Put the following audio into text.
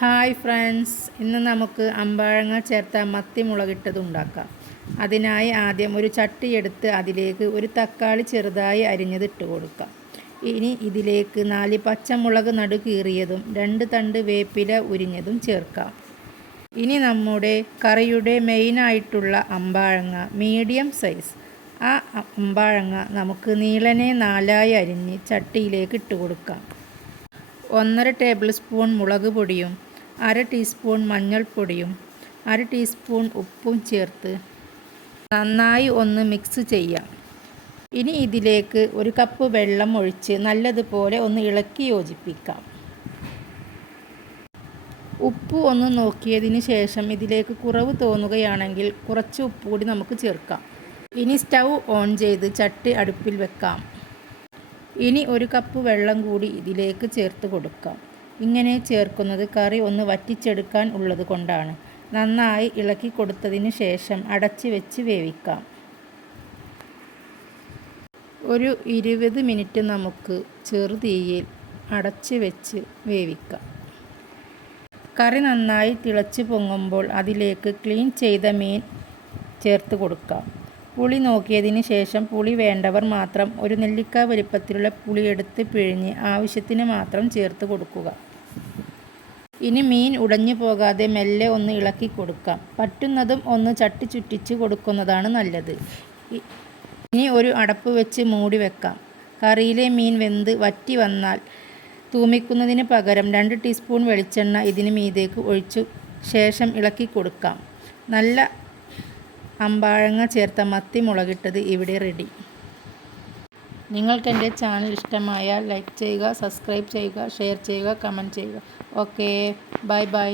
Hi friends, ഇന്ന് നമുക്ക് അമ്പാഴങ്ങ ചേർത്ത മത്തി മുളകിട്ടത് ഉണ്ടാക്കാം. അതിനായി ആദ്യം ഒരു ചട്ടി എടുത്ത് അതിലേക്ക് ഒരു തക്കാളി ചെറുതായി അരിഞ്ഞത് ഇട്ട് കൊടുക്കാം. ഇനി ഇതിലേക്ക് 4 പച്ചമുളക് നടുകീറിയതും 2 തണ്ട് വേപ്പില ഉരിഞ്ഞതും ചേർക്കാം. ഇനി നമ്മുടെ കറിയുടെ മെയിനായിട്ടുള്ള അമ്പാഴങ്ങ മീഡിയം സൈസ്. ആ അമ്പാഴങ്ങ നമുക്ക് നീളനെ 4ആയി അരിഞ്ഞ് ചട്ടിയിലേക്ക് ഇട്ട് കൊടുക്കാം. 1.5 ടേബിൾ സ്പൂൺ മുളക് പൊടിയും 1/2 ടീസ്പൂൺ മഞ്ഞൾപ്പൊടിയും 1/2 ടീസ്പൂൺ ഉപ്പും ചേർത്ത് നന്നായി ഒന്ന് മിക്സ് ചെയ്യാം. ഇനി ഇതിലേക്ക് 1 കപ്പ് വെള്ളം ഒഴിച്ച് നല്ലതുപോലെ ഒന്ന് ഇളക്കി യോജിപ്പിക്കാം. ഉപ്പ് ഒന്ന് നോക്കിയതിന് ശേഷം ഇതിലേക്ക് കുറവ് തോന്നുകയാണെങ്കിൽ കുറച്ച് ഉപ്പ് കൂടി നമുക്ക് ചേർക്കാം. ഇനി സ്റ്റൗ ഓൺ ചെയ്ത് ചട്ടി അടുപ്പിൽ വെക്കാം. ഇനി 1 കപ്പ് വെള്ളം കൂടി ഇതിലേക്ക് ചേർത്ത് കൊടുക്കാം. ഇങ്ങനെ ചേർക്കുന്നത് കറി ഒന്ന് വറ്റിച്ചെടുക്കാൻ ഉള്ളത് കൊണ്ടാണ്. നന്നായി ഇളക്കി കൊടുത്തതിന് ശേഷം അടച്ച് വെച്ച് വേവിക്കാം. ഒരു 20 മിനിറ്റ് നമുക്ക് ചെറുതീയിൽ അടച്ച് വെച്ച് വേവിക്കാം. കറി നന്നായി തിളച്ച് പൊങ്ങുമ്പോൾ അതിലേക്ക് ക്ലീൻ ചെയ്ത മീൻ ചേർത്ത് കൊടുക്കാം. പുളി നോക്കിയതിന് ശേഷം പുളി വേണ്ടവർ മാത്രം 1 നെല്ലിക്ക വലിപ്പത്തിലുള്ള പുളി എടുത്ത് പിഴിഞ്ഞ് ആവശ്യത്തിന് മാത്രം ചേർത്ത് കൊടുക്കുക. ഇനി മീൻ ഉടഞ്ഞു പോകാതെ മെല്ലെ ഒന്ന് ഇളക്കി കൊടുക്കാം. പറ്റുന്നതും ഒന്ന് ചട്ടി ചുറ്റിച്ച് കൊടുക്കുന്നതാണ് നല്ലത്. ഇനി ഒരു അടപ്പ് വെച്ച് മൂടി വെക്കാം. കറിയിലെ മീൻ വെന്ത് വറ്റി വന്നാൽ തൂമിക്കുന്നതിന് പകരം 2 ടീസ്പൂൺ വെളിച്ചെണ്ണ ഇതിന് മീതേക്ക് ഒഴിച്ചു ശേഷം ഇളക്കി കൊടുക്കാം. നല്ല അമ്പാഴങ്ങ ചേർത്ത മത്തി മുളകിട്ടത് ഇവിടെ റെഡി. നിങ്ങൾക്ക് എൻ്റെ ചാനൽ ഇഷ്ടമായാൽ ലൈക്ക് ചെയ്യുക, സബ്സ്ക്രൈബ് ചെയ്യുക, ഷെയർ ചെയ്യുക, കമൻറ്റ് ചെയ്യുക. Okay, bye bye.